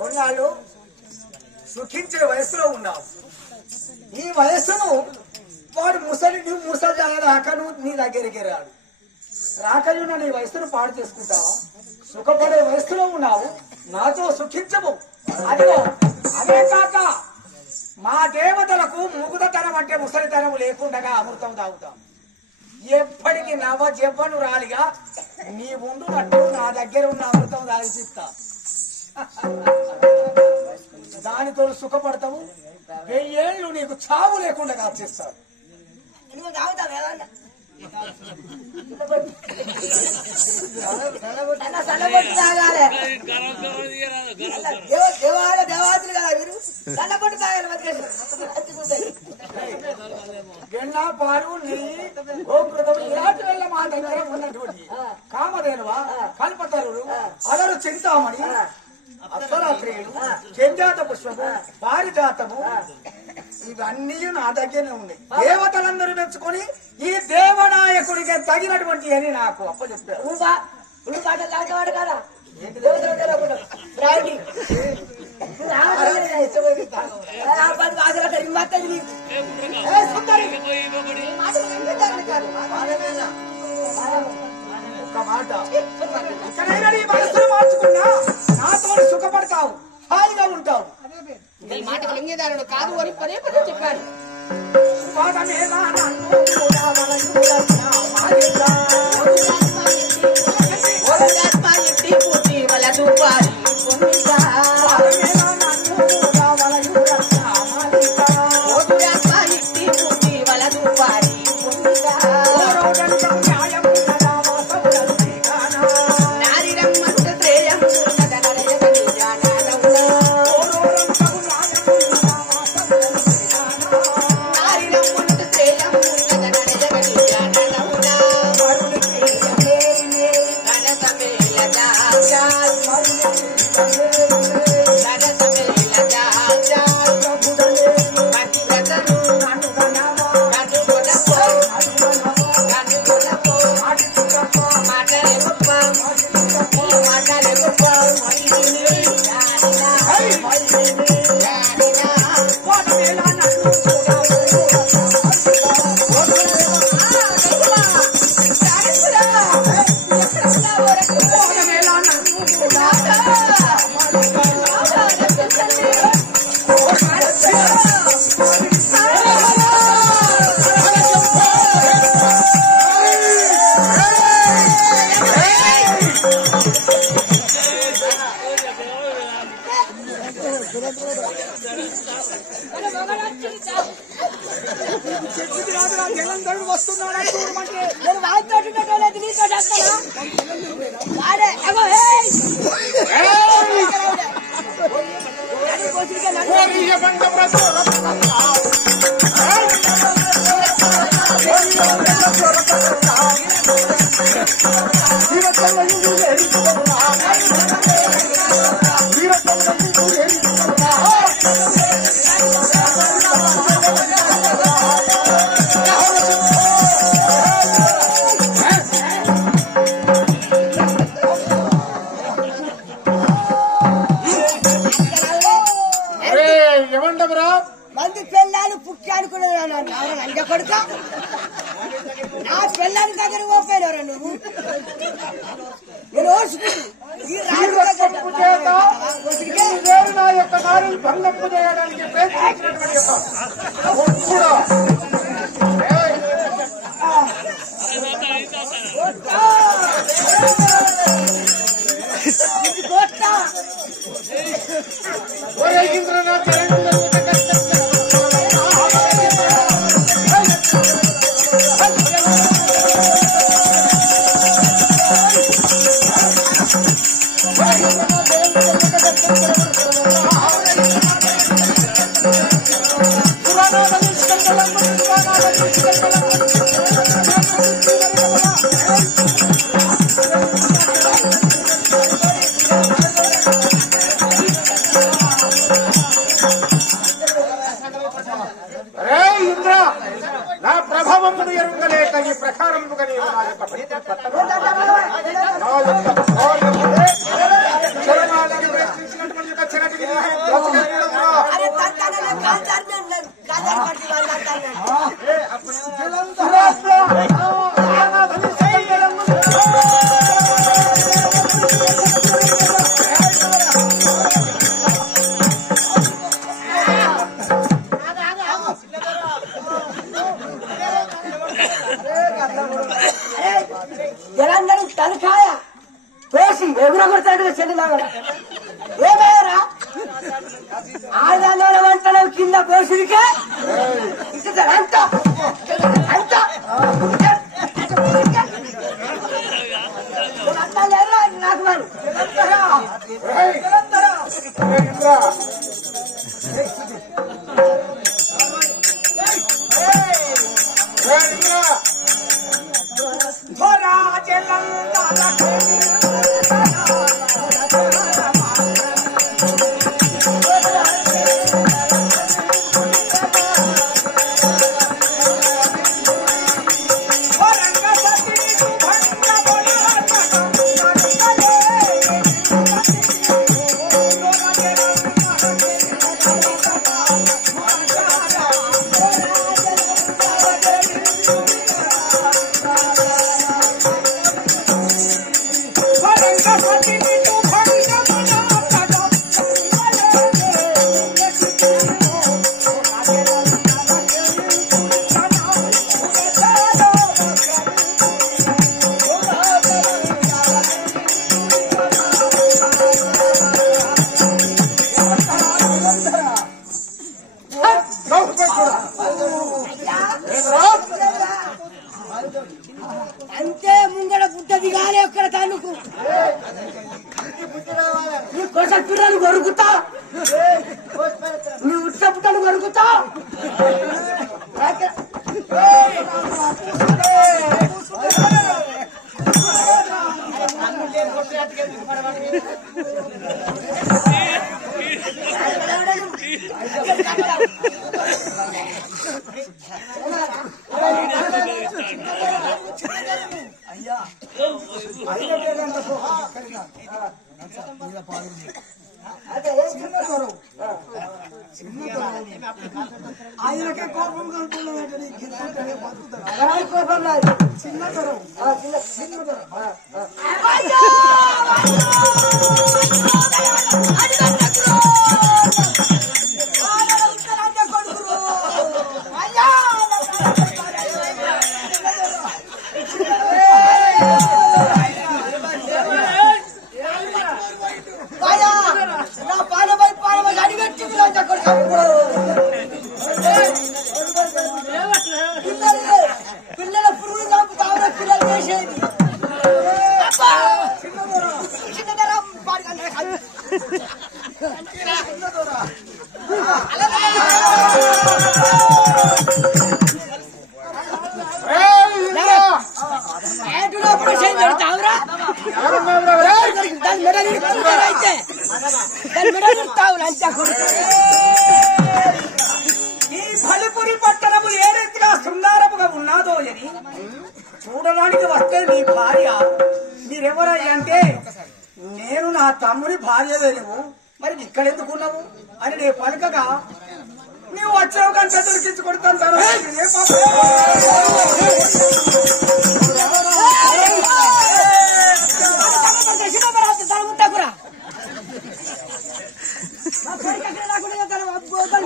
కొన్నాళ్ళు సుఖించే వయస్సులో ఉన్నావు. ఈ వయస్సును వాడు ముసలి రాకను నీ దగ్గరికి రాడు. రాకయున్న నీ వయస్సును పాడు చేసుకుంటావా? సుఖపడే వయస్సులో ఉన్నావు, నాతో సుఖించవు. అదిగో అదే కాక మా దేవతలకు ముగుదతనం అంటే ముసలితనం లేకుండా అమృతం తాగుతాం. ఎప్పటికీ నవ్వ జవ్వను రాలిగా నీ ఉండునట్టు నా దగ్గర ఉన్న అమృతం తాగిస్తా. దానితో సుఖపడతావు. 1000 ఏళ్ళు నీకు చావు లేకుండా కాచేస్తావు. దేవాదులు కదా మీరు చల్లబొట్టు తాగాలి. గెండ పాలు నెయ్యి గోకృతం ఇలాంటి వల్ల మా దగ్గర ఉన్నటువంటి కామధేనువ కల్పతరుడు అలరు చింతామణి అప్సరాత్రియులు చెంజాత పుష్పము పారిజాతము ఇవన్నీ నా దగ్గరనే ఉన్నాయి. దేవతలందరూ మెచ్చుకొని ఈ దేవనాయకుడికి తగినటువంటి అని నాకు అప్పచెప్పారు. కదా ఒక్క మాట ఇక్కడైనా నీ మనసును మార్చుకున్నా నాతో సుఖపడతావు, హాయిగా ఉంటావు. ఈ మాటకు లింగేదారుడు కాదు అని పదే పదే చెప్పాడు. మంది పెళ్ళాలు పుక్కి అనుకునేది కొడుక నా పెళ్ళాని దగ్గర పోపోయినవరా నువ్వు? నేను నా యొక్క కార్యం భంగపు చేయడానికి నా ప్రభావమును ఎరుగలేక ఈ ప్రకారముగా నీవు నా యొక్క ప్రయత్నించినటువంటి పోసి ఎగురగొడతాడు చెల్లిలాగా ఏమయ్యారా ఆదాలో అంటాడు కింద పోసిరికే అంత అంత నాకు మరి అంతే ముంగడ గుడ్డ దిగాలి ఒక్కడ తనుకు నీ కొస పిల్లలు కొరుకుతా నీ ఉత్త పుట్టలు కొరుకుతా ఆయనకే కోపం కలుపుకున్నాడు కోపం లేదు చిన్న తరం చిన్న తరం పిల్లల పురుగులు కాపుతావురా పిల్లలు చేసేది ఈ ఫలిపురి పట్టణము ఏ రీతిగా శృంగారముగా ఉన్నాదో అని చూడడానికి వస్తే నీ భార్య మీరెవరయ్య అంటే నేను నా తమ్ముని భార్యవే నువ్వు మరి ఇక్కడ ఎందుకున్నావు అని నేను పలకగా నువ్వు వచ్చావు కంటే దొరికించి కొడుతాను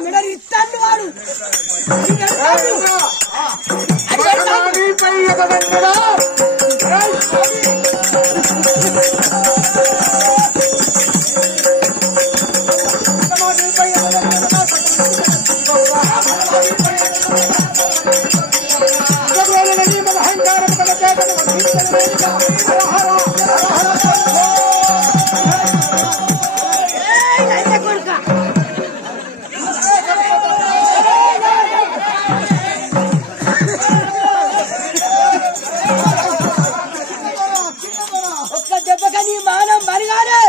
మెడలు ఇస్తాను వాడు ఒక్క దెబ్బక నీ మానం బలిగానే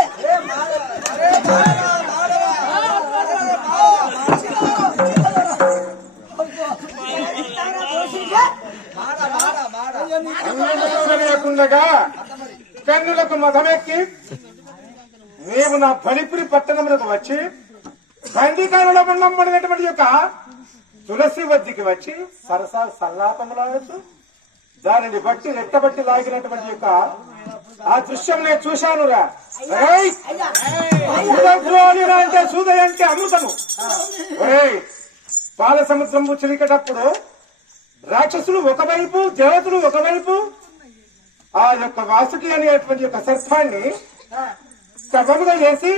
లేకుండగా కన్నులకు మదమెక్కి నీవు నా బలిపురి పట్టణములకు వచ్చి బందీకారుల మండమైనటువంటి యొక్క తులసి వద్దకి వచ్చి సరసా సల్లాపములాడుతూ దానిని బట్టి రెట్టబట్టి లాగినటువంటి యొక్క ఆ దృశ్యం నేను చూశానురా. అంటే సూదయ అంటే అమృతము. పాల సముద్రము చిలికేటప్పుడు రాక్షసులు ఒకవైపు, దేవతలు ఒకవైపు ఆ యొక్క వాసుకి అనేటువంటి యొక్క సర్పాన్ని క్రమముగా చేసి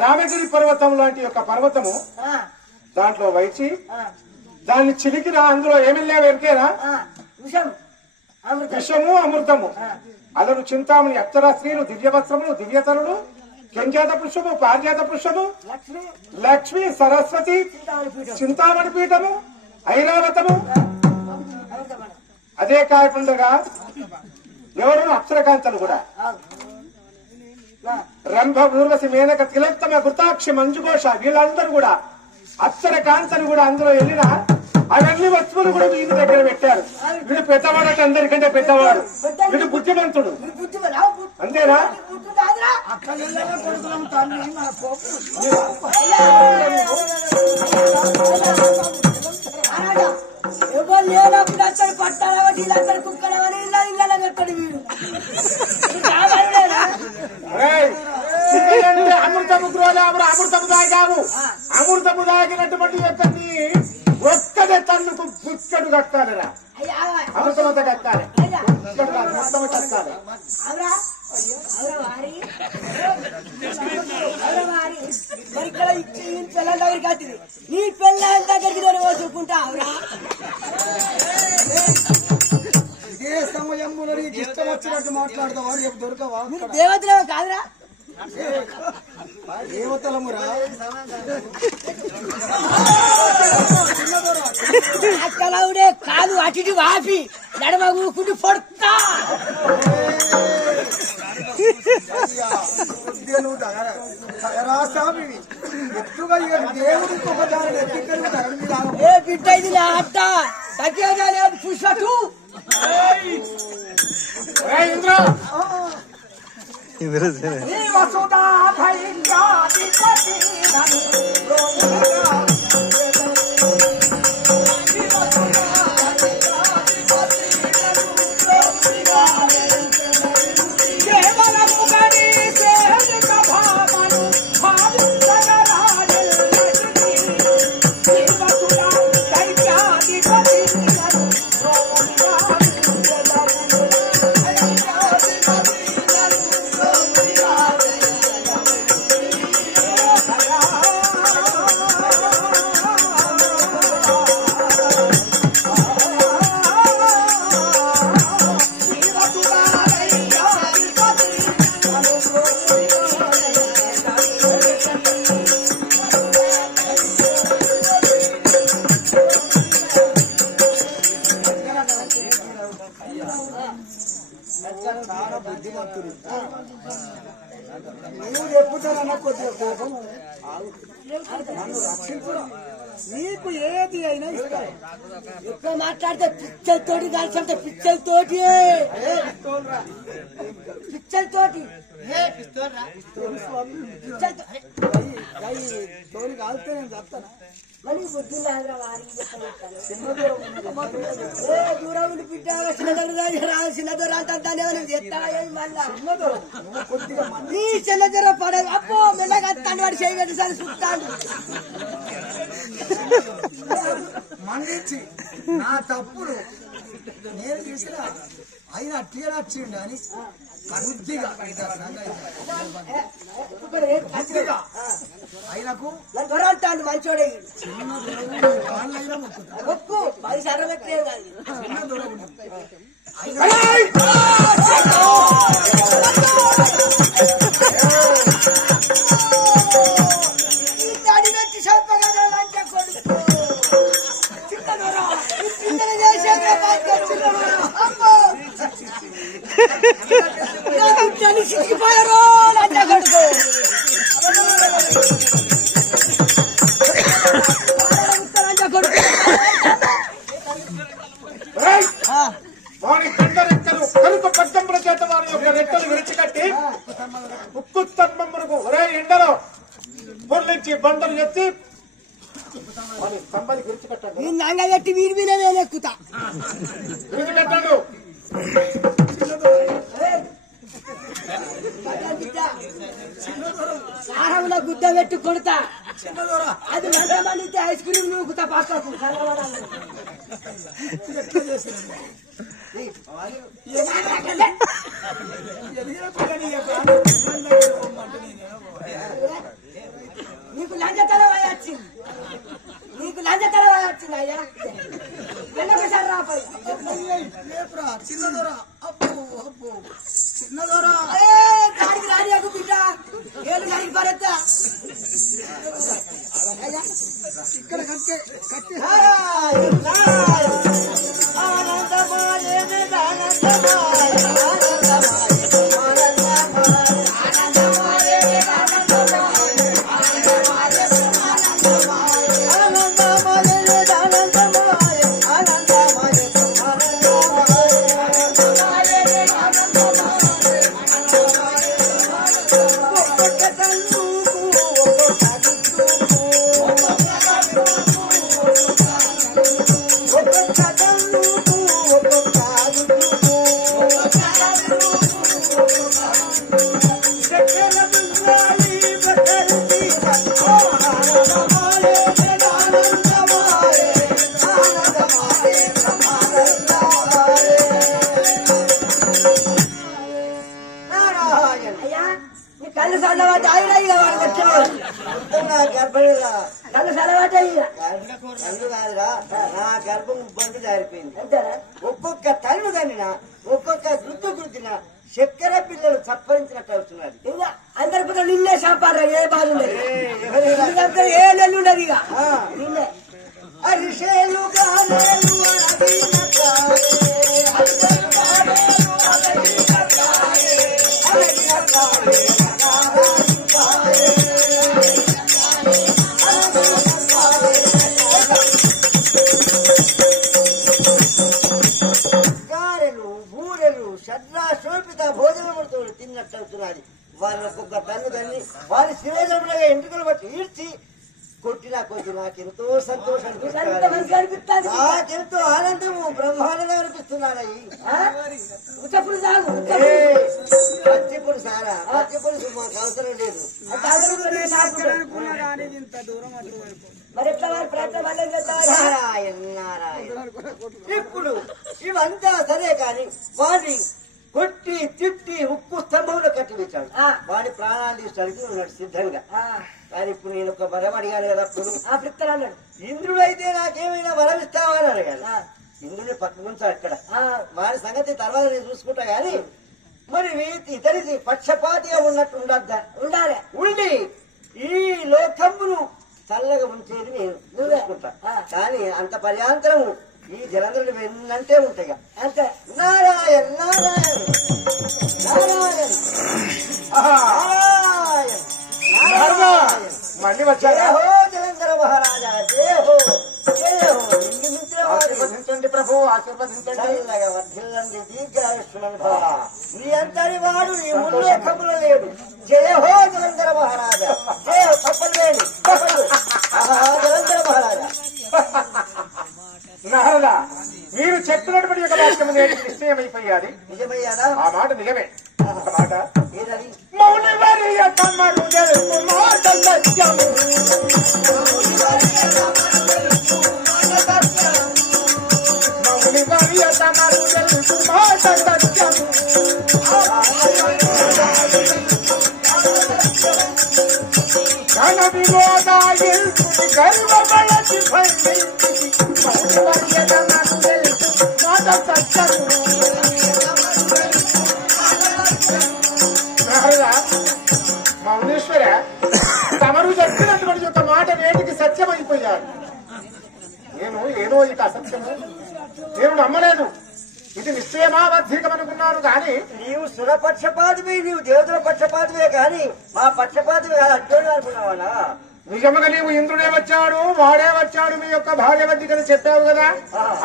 రామగిరి పర్వతం లాంటి యొక్క పర్వతము దాంట్లో వైచి దాన్ని చిలికిన అందులో ఏమిలే వెరికేనా విషము అమృతము అలరు చింతామణి అప్సర స్త్రీలు దివ్యవస్త్రములు దివ్యతరులు కెంజాత పుష్పము పారిజాత పుష్పము లక్ష్మి సరస్వతి చింతామణి పీఠము ఐరావతము అదే కాకుండా ఎవరు అప్సరకాంతలు కూడా రంభ ఊర్వశి మేనక తిలోత్తమ గుర్తాక్షి మంజుఘోష వీళ్ళందరూ కూడా అప్సరకాంతలు కూడా అందులో వెళ్ళిన అవన్నీ వస్తువులు కూడా వీళ్ళ దగ్గర పెట్టారు. వీడు పెద్దవాడు అంటే అందరికంటే పెద్దవాడు, వీడు బుద్ధిమంతుడు అంతేనా? ఎవరు లేనప్పుడు అక్కడ పట్టాలని వీళ్ళందరూ కుక్కడమని ఇలా కట్టాడు వీడు. అమృతము గ్రోలాము అమృతము తాగాము. అమృతము తాగినటువంటి యొక్కని ఒక్కడే తన్నుకు బుక్కడు కట్టాలిరా. అమృతమంతా కట్టాలి, మొత్తం కట్టాలి. ఇక్కడ పిల్లల దగ్గరికి వచ్చింది, నీ పిల్లల దగ్గరికి నేను చూసుకుంటా. ఇదే సమయంలో నీకు ఇష్టం వచ్చినట్టు మాట్లాడతావా? రేపు దొరకవా? మీరు దేవతలేమో కాదురా, దేవతలమురా. అక్కలవుడే కాదు అటు వాపి నడమ ఊకుంటూ పొడతా. ఎత్తుగా దేవుడికి ఒక దాని ఏ బిడ్డ ఇది నా అట్ట తగ్గేదాని పుష్పటు వసుదా ధైర్యాధిపతి నువ్వు చెప్పుతానన్న కొద్దిగా కోపం నన్ను రక్షించడం నీకు ఏది అయినా ఇస్తాను. ఎక్కువ మాట్లాడితే పిచ్చలతోటి కలిసి పిచ్చలతోటి పిచ్చలతోటి తోని కాలితే నేను చెప్తాను. మళ్ళీ బుద్ధి దూరం ఉండి బిడ్డ చిన్నదొర అంటానే చెప్తావా మళ్ళా నీ చిన్నదొర పడదు. అప్పో మెల్లగా తను వాడు చేయబెట్టి సార్ చుట్టాడు మండించి నా తప్పులు నేను చేసిన ఆయన అట్టిగా నచ్చిండు అని బుద్ధిగా ఆయనకు దొర అంటాడు మంచోడే వాళ్ళైనా మొక్కుతారు. ఒక్కు 10 సార్లు పెట్టే చిన్న దూర పెట్టి చంపగలంటే కొడుకు చిన్న దొర పిల్లలు చేసే సిక్కిపోయారు లంచ కొడుకు వారి కండ రెక్కలు కనుక పట్టంపుల చేత వారి యొక్క రెక్కలు విడిచికట్టి ఉక్కు స్తంభములకు ఒరే ఎండలో పొర్లించి బండలు ఎత్తి వారి స్తంభాన్ని విడిచికట్టండి. ఈ నంగ పెట్టి వీరి మీద నేను ఎక్కుతా విడిచిపెట్టండు. సారంలో గుడ్డ పెట్టి కొడతా అది మంచి ఐస్ క్రీమ్ నూకుతా పక్కకు ఎదిగిన గర్భం బంధు జారిపోయింది అంతేనా? ఒక్కొక్క తల్లు కన్నా ఒక్కొక్క గుద్దు గుద్దిన చక్కెర పిల్లలు చప్పరించినట్టు అవుతున్నది. ఇంకా అందరి కూడా నిన్నే శాపారు, ఏ బాధ ఉండదు, ఏ నెల్లు ఉండదు. ఇక నిన్నే అరిషేలు భోజనములతో తిన్నట్టు అవుతున్నది. వాళ్ళొక్కొక్క తన్ను తన్ని వారి శిరోజములుగా ఎంట్రుకలు బట్టి ఈడ్చి కొట్టినా కొద్ది నాకెంతో సంతోషం అనిపిస్తుంది, నాకెంతో ఆనందము బ్రహ్మాండంగా అనిపిస్తున్నాయి. పచ్చిపుడు సారా, పచ్చిపుడు మాకు అవసరం లేదు. ఇప్పుడు ఇవంతా సరే కాని వాడి కొట్టి తిట్టి ఉక్కు స్తంభంలో కట్టి వేశాడు. వాడి ప్రాణాలు తీసుకోవడానికి ఉన్నాడు సిద్ధంగా. కానీ ఇప్పుడు నేను ఒక వరం అడిగాను కదా, అప్పుడు అన్నాడు ఇంద్రుడు అయితే నాకేమైనా వరం ఇస్తావా అని అడిగాను. ఇంద్రుడిని పక్కకుంటాడు అక్కడ, వారి సంగతి తర్వాత నేను చూసుకుంటా. గాని మరి ఇతనికి పక్షపాతిగా ఉన్నట్టు ఉండద్దా? ఉండాలి. ఉండి ఈ లోకమును చల్లగా ఉంచేది నేను చూసుకుంటా. కానీ అంత పర్యాంతరము ఈ జలంధ్రుడు వెన్నంటే ఉంటాయి అంతే. నారాయణ నారాయణ నారాయణ నారాయణ మళ్ళీ వచ్చారా? జలంధర మహారాజా జయ హో జయ హో. ఆశీర్వదించండి ప్రభు, ఆశీర్వదించండి. వర్ధిల్లండి దీర్ఘాయుష్మాన్ భవ. మీ అంతటి వాడు ఈ ముల్లోకములో లేడు. జయ హో జలంధర మహారాజా జయ హో. కప్పలు వేయండి కప్పలు. జలంధర మహారాజా. నారదా, మీరు చెప్పినటువంటి యొక్క వాక్యం నిశ్చయమైపోయాది. నిజమయ్యాదా? ఆ మాట నిజమే. ఒక మాట ఏదది? మౌనివర్య తమరు తెలుపు మాట సత్యము, మౌనివర్య తమరు తెలుపు మాట సత్యము, ఘన వినోదాయిల్ గర్వ బలచి భండి, మౌనివర్య తమరు తెలుపు మాట సత్యము. మౌనేశ్వర, తమరు చెప్పినటువంటి ఒక మాట నేటికి సత్యమైపోయాడు. నేను ఏదో ఇక అసత్యము నేను నమ్మలేదు. ఇది నిశ్చయమా బద్ధీకం అనుకున్నాను. కానీ నీవు సురపక్షపాతివే, నీవు దేవతల పక్షపాతివే కానీ మా పక్షపాతివి కాదు అడ్డోడు అనుకున్నావాడా? నిజముగా నీవు ఇంద్రుడే వచ్చాడు, వాడే వచ్చాడు, మీ యొక్క భార్య బద్ధికని చెప్పావు కదా.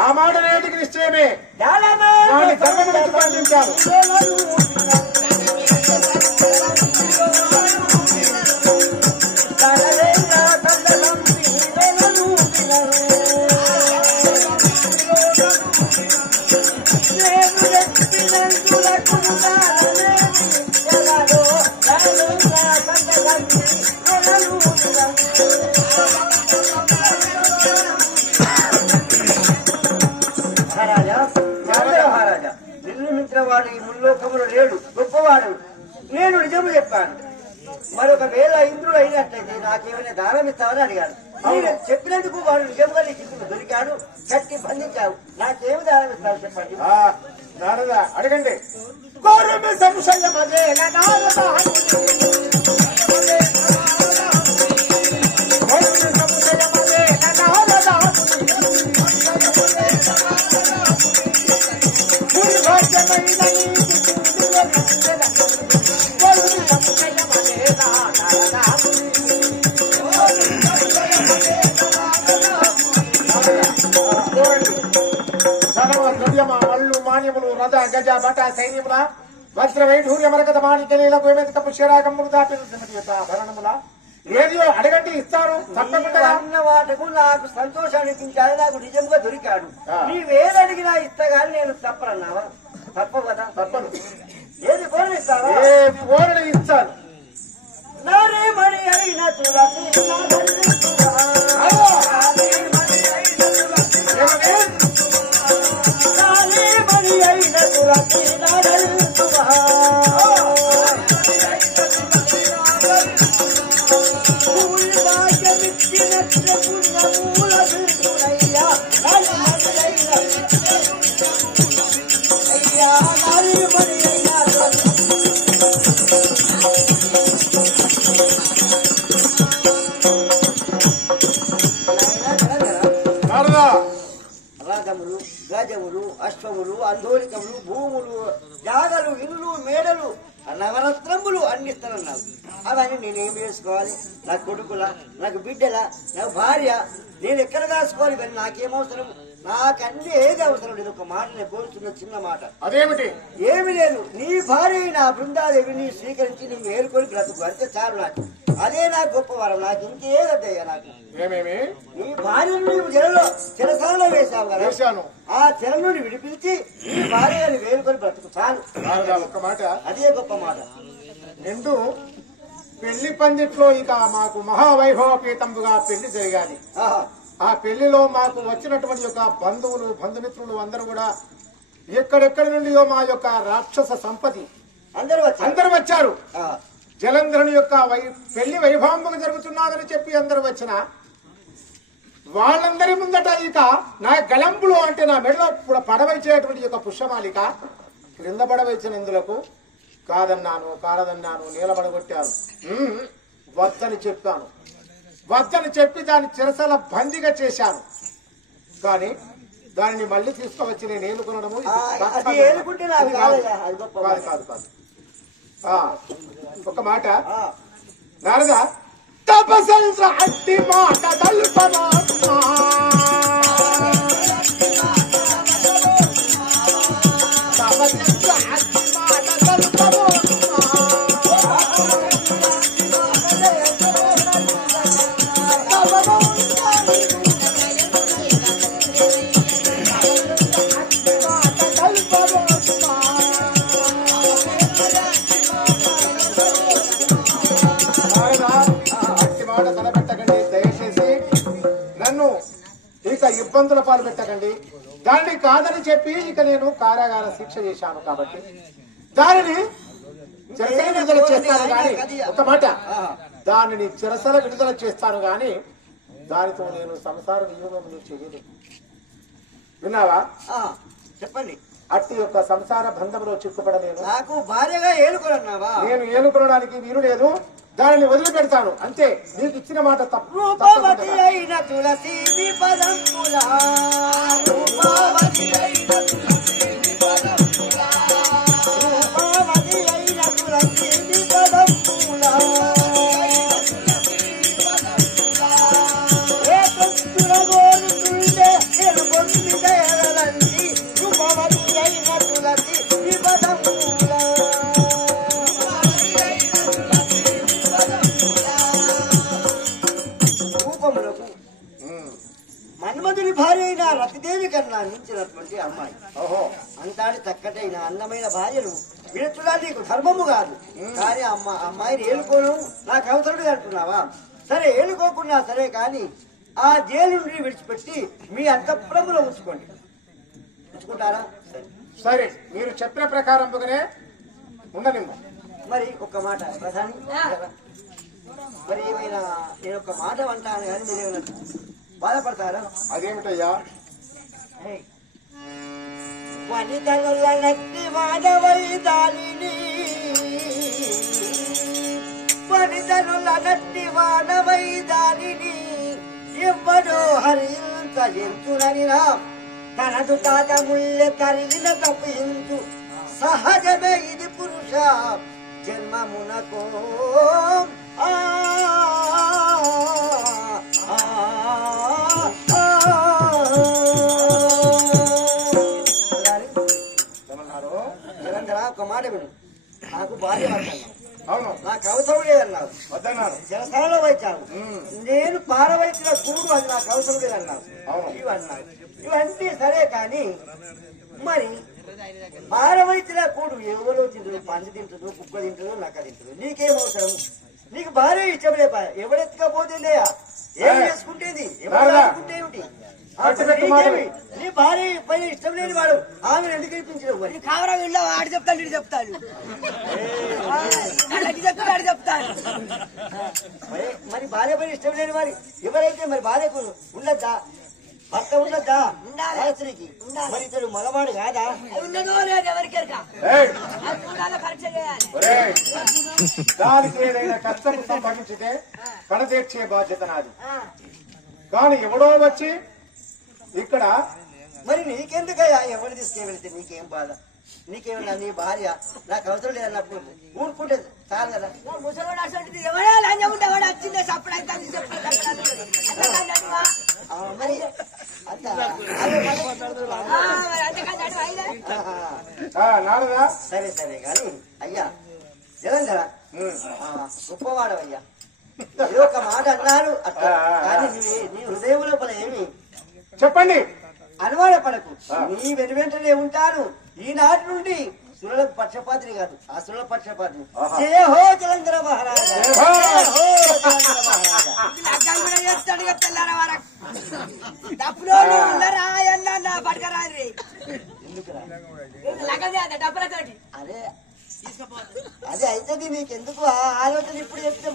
ఆ మాట నేటికి నిశ్చయమే. వాడి గర్భము నుంచి పండించాడు. మహారాజా నిన్ను మించిన వాడు ఈ ముల్లోకములు లేడు, గొప్పవాడు. నేను నిజము చెప్పాను. మరొక వేళ ఇంద్రుడు అయినట్లయితే నాకేమైనా దానం ఇస్తావని అడిగాడు. మీరు చెప్పినందుకు వాడు నిజంగా నీకు ఇప్పుడు దొరికాడు, కట్టి బంధించావు. నాకేమి దానం ఇస్తావు చెప్పండి. నారదా అడగండి. కోరుమి సంశయమదే నారదా, కోరుమి సంశయమదే నారదా, మద గజ బట సైన్యముల వజ్ర వైఢూర్య మరకత మాణిక్య నీల గోమేధిక పుష్యరాగములు దాపిన శ్రీమతి యొక్క ఆభరణముల ఏదియో అడగండి ఇస్తాను తప్పకుండా. అన్న వాటకు నాకు సంతోషాన్ని ఇప్పించాలి, నాకు నిజంగా దొరికాడు. నీవేదడిగినా ఇస్తా గాని నేను తప్పనన్నావా? తప్పవు కదా. తప్పను. ఏది కోరని ఇస్తావా? ఏది కోరని ఇస్తాను. నానే మణి అయిన తులసి రథములు, గజములు, అశ్వములు, అంధోలికములు, భూములు, జాగలు, ఇల్లు, మేడలు, నవరత్నములు అందిస్తానన్నావు. అవన్నీ నేనేం చేసుకోవాలి? నా కొడుకులా, నాకు బిడ్డలా, నాకు భార్య, నేను ఎక్కడ దాచుకోవాలి? కానీ నాకేమవసరం? నాకన్నీ ఏది అవసరం లేదు. ఒక మాట నేను కోరుతున్న చిన్న మాట. అదేమిటి? ఏమి లేదు, నీ భార్య నా బృందాదేవిని స్వీకరించి నీవు ఏలుకొని బ్రతుకు అంతే చాలు. నాకు అదే నాకు గొప్ప వరం. నాకు ఇంకేదయ్యా నాకు. ఏమేమి? నీ భార్యను నీవు చెరసాలలో వేశావు కదా, వేశాను. ఆ చెర నుండి విడిపించి నీ భార్యను వేలుకొని బ్రతుకు చాలు. ఒక్క మాట. అదే గొప్ప మాట. నిండు పెళ్లి పందిట్లో ఇక మాకు మహావైభవపీతంగా పెళ్లి జరిగాలి. ఆ పెళ్లిలో మాకు వచ్చినటువంటి యొక్క బంధువులు, బంధుమిత్రులు అందరూ కూడా ఎక్కడెక్కడి నుండియో మా యొక్క రాక్షస సంపత్తి అందరూ వచ్చారు. జలంధరుని యొక్క పెళ్లి వైభవంగా జరుగుతున్నదని చెప్పి అందరూ వచ్చిన వాళ్ళందరి ముందట ఇక నా గలంబులు అంటే నా మెడలో పడవైచేటువంటి యొక్క పుష్పమాలిక క్రింద పడవైచిన ఇందులకు కాదన్నాను నీలబడగొట్టారు. వద్దని చెప్పాను. వద్దని చెప్పి దాన్ని చిరసల బందీగా చేశాను. కానీ దానిని మళ్ళీ తీసుకువచ్చి నేను ఏలుకొనడము కాదు. ఒక మాట నారద, తపసంత్ర అట్టి మాట తల్పమా ఇబ్బందుల పాలు పెట్టకండి. దాన్ని కాదని చెప్పి ఇక నేను కారాగార శిక్ష చేశాను కాబట్టి దానిని చిరసల విడుదల చేస్తాను గాని, ఒక మాట, దానిని చిరసల విడుదల చేస్తాను గాని దానితో నేను సంసార నియోగం చేయలేదు. విన్నావా? చెప్పండి. అట్టి యొక్క సంసార బంధంలో చిక్కుపడలేను. నాకు భార్యగా ఏలుకొనన్నావా? నేను ఏలుకొనడానికి వీలు లేదు. దానిని వదిలిపెడతాను అంతే. నీకు ఇచ్చిన మాట తప్పు. రూపవతి అయిన తులసి పదంపుల, రూపవతి అయిన తులసి పదంపుల, రూపవతి అయిన తులసి పదంపుల, ఏ కస్తుర గోరుతుండే ఎలుగొందిద ఎరలంది, రూపవతి అయిన తులసి పదంపుల. మన్మధుని భార్య అయిన రతిదేవి కన్నా మించినటువంటి అమ్మాయి. అంతాడి చక్కటైన అందమైన భార్యను విడచడం నీకు ధర్మము కాదు. కానీ అమ్మాయిని ఏలుకోను నాకు అవసరం అంటున్నావా? సరే, ఏలుకోకున్నా సరే, కానీ ఆ జైలు నుండి విడిచిపెట్టి మీ అంతఃపురములో ఉంచుకోండి. ఉంచుకుంటారా? సరే, మీరు చెప్పిన ప్రకారంగానే ఉండనిమ్మ. మరి ఒక మాట ప్రధాని, మరి ఏమైనా నేను ఒక మాట అంటాను కానీ మీరేమైనా బాధపడతారా? అదేమిటయ్యా? వనితనుల నట్టి వాడవై దానిని, వనితనుల నట్టి వాడవై దానిని ఎవ్వడో హరించు తనదు తాత ముళ్ళె తరిగిన తప్పించు సహజమే ఇది పురుష జన్మమునకో. మాట విను. నాకు భార్య వద్దన్నావు, అవును నాకు అవసరం లేదన్నావు, వద్దన్నారు. జలసాలలో వచ్చాను. నేను పారవైచిన కూడు అది నాకు అవసరం లేదన్నావు. అవును. ఇవన్నావు. ఇవన్నీ సరే కానీ మరి పారవైచిన కూడు ఎవరో తింటారు, పంది తింటారు, కుక్క తింటారు, నక్క తింటారు. నీకేం అవసరం? నీకు భార్య ఇష్టం లేపా, ఎవడెత్తుకపోతుందేయా? ఏం చేసుకుంటేది? ఎవరు రాసుకుంటే ఏమిటి? నీ భార్య పైన ఇష్టం లేని వాడు ఆమె ఎందుకు ఇప్పించడం? మరి కావరా వీళ్ళు ఆడు చెప్తాను ఇటు చెప్తాను చెప్తాను. మరి భార్య పైన ఇష్టం లేని వారి ఎవరైతే మరి భార్యకు ఉండద్దా? భర్త ఉండద్దా? స్త్రీకి మరి ఇతడు మగవాడు కాదా? ఉన్నదో లేదు ఎవరికి పరీక్ష చేయాలి. దానికి ఏదైనా కష్టం సంభవించితే కడతీర్చే బాధ్యత నాది. కానీ ఎవడో వచ్చి ఇక్కడ మరి నీకెందుకయ్యా? ఎవరు తీసుకెళ్తే నీకేం బాధ? నీకేమన్నా నీ భార్య నాకు అవసరం లేదన్నప్పుడు ఊరుకుంటే చాలు కదా. ముసలోడు అసలు ఎవడే లంజం ఉంటే ఎవడు వచ్చిందే సప్పుడు అయితే మరి నారదా సరే సరే కానీ అయ్యా జలంధర గొప్పవాడవయ్యా. ఏదో ఒక మాట అన్నారు అట్లా, కానీ నీ హృదయం లోపల ఏమి చెప్పండి. అనుమాన పడకు, నీ వెనువెంటనే ఉంటాను. ఈనాటి నుండి సురలకు పక్షపాతిని కాదు, అసురుల పక్షపాతిని. జయ హో జలంధర మహారాజా, చెప్తాడు తెల్లార వరకు డబ్బులోని ఉండరా ఎన్న పడకరాని డబ్బులతోటి అదే అదే అయితే నీకెందుకు ఆలోచన ఇప్పుడు చెప్తే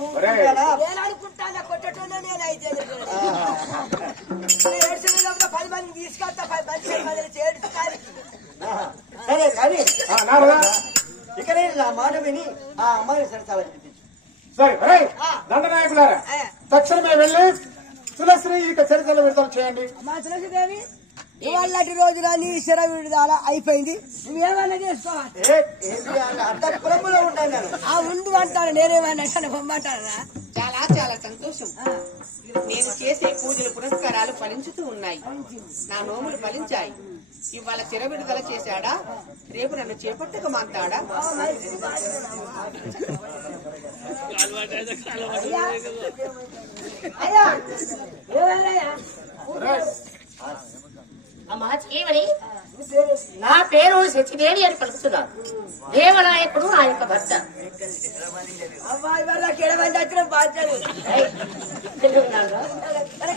నేను అనుకుంటాను కొట్టటంలో నేను అయితే 10 మంది తీసుకొస్తా 10 మంది చేడుతారు. సరే కానీ ఇక నేను నా మాట విని ఆ అమ్మాయిని సరసాలని చూపించు. సరే దండనాయకులారా, తక్షణమే వెళ్ళి తులసిని ఇక చరిత్రలో విడుదల చేయండి. మా తులసిదేవి ఇవాళటి రోజున నీ శర విడుదల అయిపోయింది. నువ్వేమన్నా చేసుకోవాలి. అంతఃపురంలో ఉంటాను నేను. ఆ ఉండు అంటాను, నేనేమన్నా బొమ్మంటానా? చాలా చాలా సంతోషం. నేను చేసే పూజలు పురస్కారాలు ఫలించుతూ ఉన్నాయి. నా నోములు ఫలించాయి. ఇవాళ చిర విడుదల చేశాడా? రేపు నన్ను చేపట్టక మాంతాడా? అయ్యా ఏమయ్యా అమ్మా చీవరి, నా పేరు శచిదేవి అని పలుకుతున్నాను. దేవనాయకుడు నా యొక్క భర్త. అమ్మాయి వల్ల కిడమంది వచ్చిన బాధ్యత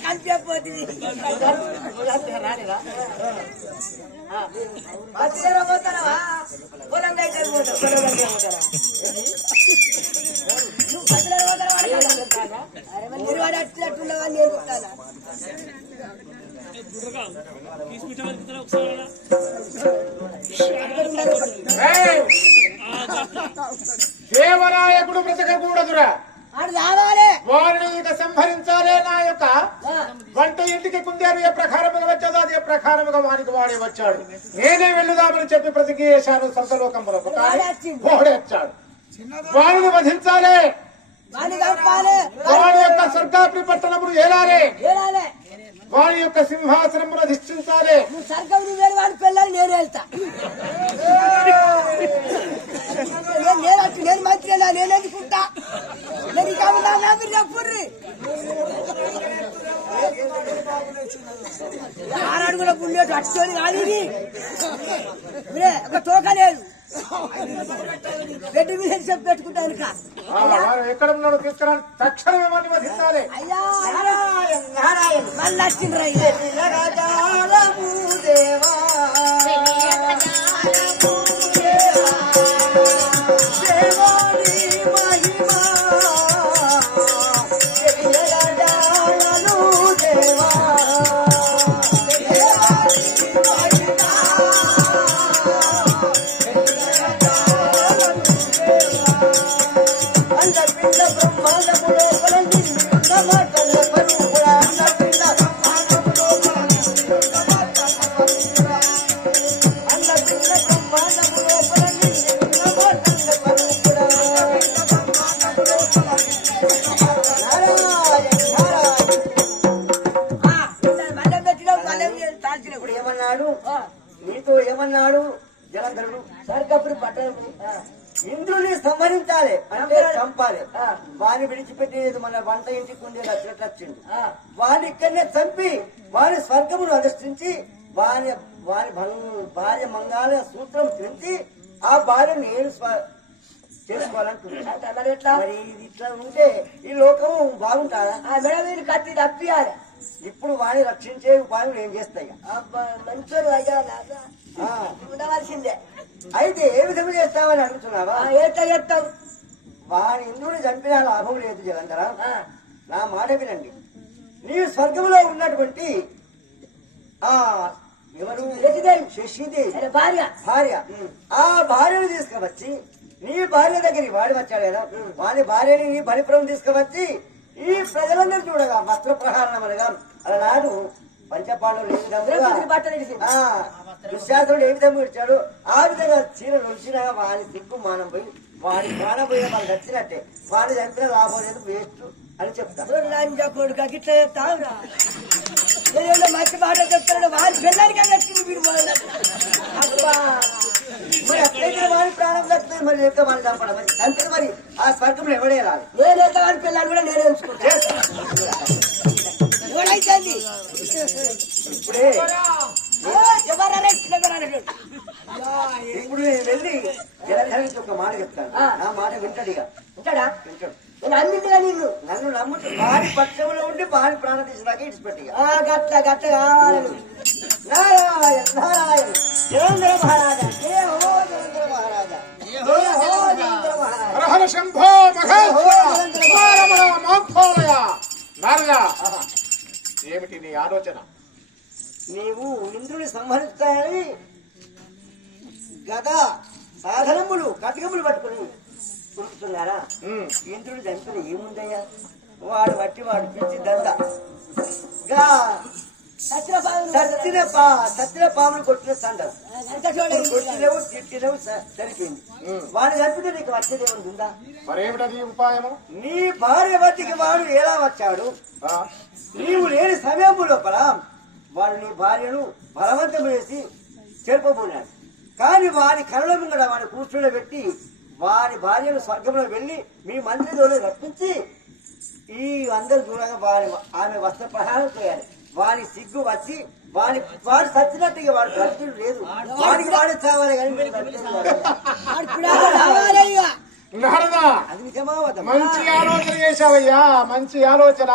కనిపించకపోతుంది. పోతారా పొలం దగ్గర పోతారా? మీరు వాడు వచ్చినట్టున్నావా? నేను చెప్తానా? దేవనాయకుడు బ్రతకకూడదురా, వాడు రావాలి. వారిని ఇక సంహరించాలే. నా యొక్క వంట ఇంటికి కుందేరు ఏ ప్రకారముగా వచ్చాదో అదే ప్రకారముగా వానికి వాడే వచ్చాడు. నేనే వెళ్ళుదామని చెప్పి ప్రతిజ్ఞ చేశాను సర్వలోకంలో. వాడే వచ్చాడు, వారిని వధించాలే. వాడి యొక్క స్వర్గాప్రి పట్టణములు ఏలాలే. వాడి యొక్క సింహాసనమును అధిష్ఠించాలి. నువ్వు స్వర్గం నువ్వు వాడి పిల్లలు నేను వెళ్తా. నేను మంత్రి నేను ఎందుకుంటా? నేను కావాలా మీరు చెప్పుర్రి. 6 అడుగుల పుణ్యటు అట్టుకొని కానీ ఒక తోక లేదు. రెడ్డి మీద చెప్పి పెట్టుకుంటాను. ఎక్కడ ఉన్నాడు తీసుకురా, తక్షణమే వాడిని వధించాలి. అయ్యా మళ్ళీ వచ్చిండ్రా. నీతో ఏమన్నాడు జలంధరుడు? స్వర్గపురి పట్టణం ఇంద్రుని సంహరించాలి అంటే చంపాలి. వాని విడిచిపెట్టేది మన వంట ఇంటికి ఉండే నచ్చినట్లు వచ్చిండు. వాని ఇక్కడనే చంపి వాని స్వర్గమును అధిష్ఠించి వాని వాని భార్య మంగాల సూత్రం తెంచి ఆ భార్యను నేను చేసుకోవాలంటున్నాను. మరి ఇది ఇట్లా ఉంటే ఈ లోకము బాగుంటారా? మీరు కత్తి తప్పియాలి. ఇప్పుడు వాడిని రక్షించే ఉపాయం ఏం చేస్తాయి? మంచోడు అయ్యా ఉండవలసిందే. అయితే ఏ విధంగా చేస్తామని అడుగుతున్నావా? ఏటా చేస్తావు? వాడి ఇంద్రుని చంపిన లాభం లేదు జలంధర. నా మాట వినండి. నీ స్వర్గంలో ఉన్నటువంటి ఎవరు? శశిదేవి భార్య. ఆ భార్యను తీసుకువచ్చి నీ భార్య దగ్గరికి వాడి వచ్చాడు కదా, వాడి భార్యని నీ బలిపురం తీసుకువచ్చి ఈ ప్రజలందరూ చూడగా వస్త్ర ప్రహారం అనగా అలనాడు పంచపాండవులు ఏ విధంగా దుశ్శాసనుడు ఏ విధంగా ఇచ్చాడు ఆ విధంగా చీరలు వచ్చినా వాడి సిగ్గు మానం పోయి వాడి ప్రాణం పోయిన వాళ్ళకి వచ్చినట్టే. వాడిని చంపిన లాభం లేదు, వేస్ట్ అని చెప్తాను. కొడుకు గిట్లా చెప్తావురా? మంచి మాట చెప్తాడు. వాడి పిల్లలకే వచ్చింది మీరు. మరి అట్లయితే వాడి ప్రాణం దక్కుతుంది. మరి లేక వాడిని చంపడం మరి చంపిన మరి ఆ స్వర్గంలో ఎవడే రాలి? నేనైతే వాడి పిల్లలు కూడా నేనే ఉంచుకుంటాను. ఇప్పుడే ఇప్పుడు నేను వెళ్ళి జలధారికి ఒక మాట చెప్తాను. నా మాట వింటాడుగా. ఉంటాడా? వింటాడు. నేను అన్నింటిగా నిన్ను నన్ను నమ్ముతూ వాడి పక్షంలో ఉండి వాడి ప్రాణం తీసేదాకా ఇడిచిపెట్టి గట్ల గట్ల కావాలని. నారాయణ నారాయణ జయేంద్ర మహారాజా జయ హో జయేంద్ర మహారాజా జయ హో జయేంద్ర మహారాజా హరహర శంభో మహేశ్వర నారద. ఏమిటి నీ ఆలోచన? నీవు ఇంద్రుని సంహరిస్తానని గద సాధనములు కటకములు పట్టుకుని కురుకుతున్నారా? ఇంద్రుని చంపిన ఏముందయ్యా? వాడు బట్టి వాడు పిచ్చి దంద సత్తిన పాములు కొట్టిన సందం కొట్టినవు తిట్టినవు సరిపోయింది. వాడు చంపితే నీకు వచ్చేదేమని ఉందా? మరేమిటది ఉపాయము? నీ భార్య బతికి వాడు ఎలా వచ్చాడు? నీవు లేని సమయం లోపల వాడు నీ భార్యను బలవంతం చేసి చెరపబోనాడు. కానీ వాడి కళ్ళ ముంగడ వాడిని కూర్చోబెట్టి వాడి భార్యను స్వర్గంలో వెళ్లి మీ మంత్రిలోనే రప్పించి ఈ అందరు చూడగా ఆమె వస్త్ర ప్రహారం చేయాలి. వాడి సిగ్గు వచ్చి వాడు సచ్చినట్టుగా వాడు బ్రతుకుడు లేదు. వాడికి వాడే చావాలి కానీ అది నిజమా? మంచి ఆలోచన చేశావయ్యా, మంచి ఆలోచన.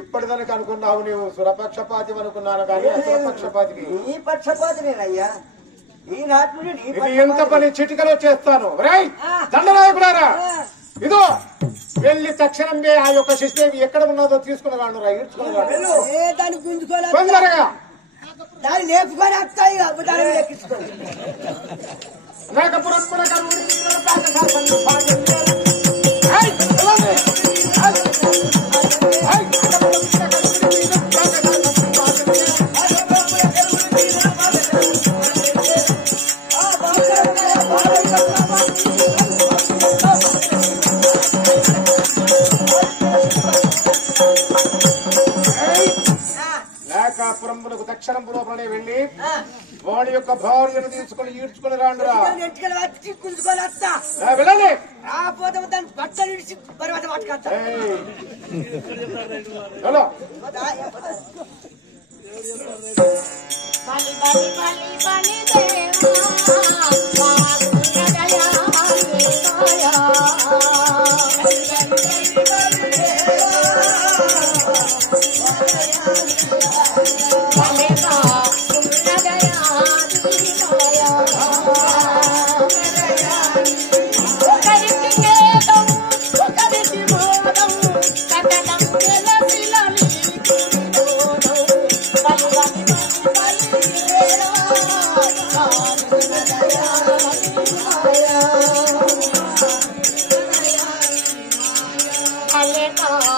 ఇప్పటిదానికి అనుకున్నావు నీవు సురపక్షపాతి అనుకున్నాను కానీ అసురపక్షపాతికి. నీ పక్షపాతి నేనయ్యా. ఈనాటి నుండి ఇది ఎంత పని చిటికలో చేస్తాను. దండనాయకుడారా, ఇదో వెళ్ళి తక్షణం ఆ యొక్క శశిదేవి ఎక్కడ ఉన్నదో తీసుకున్నాడు రా, ఈడ్చుకున్నాడు దాన్ని గుంజుకోలేదు. తొందరగా దాన్ని లేపుకొని వస్తాయి. దాన్ని ఎక్కించుకోండి. నాకపురం లేకాపురములకు దక్షిణం లోపలనే వెళ్ళి వాడి యొక్క భార్యను తీసుకుని ఈడ్చుకుని రాండురా. గుంజుకొని వస్తా. వెళ్ళండి. రాకపోతే దాన్ని బట్టలు ఇడిచి తర్వాత పట్టుకొస్తా. హలో బలి బలి బలి బలి దేవా Alena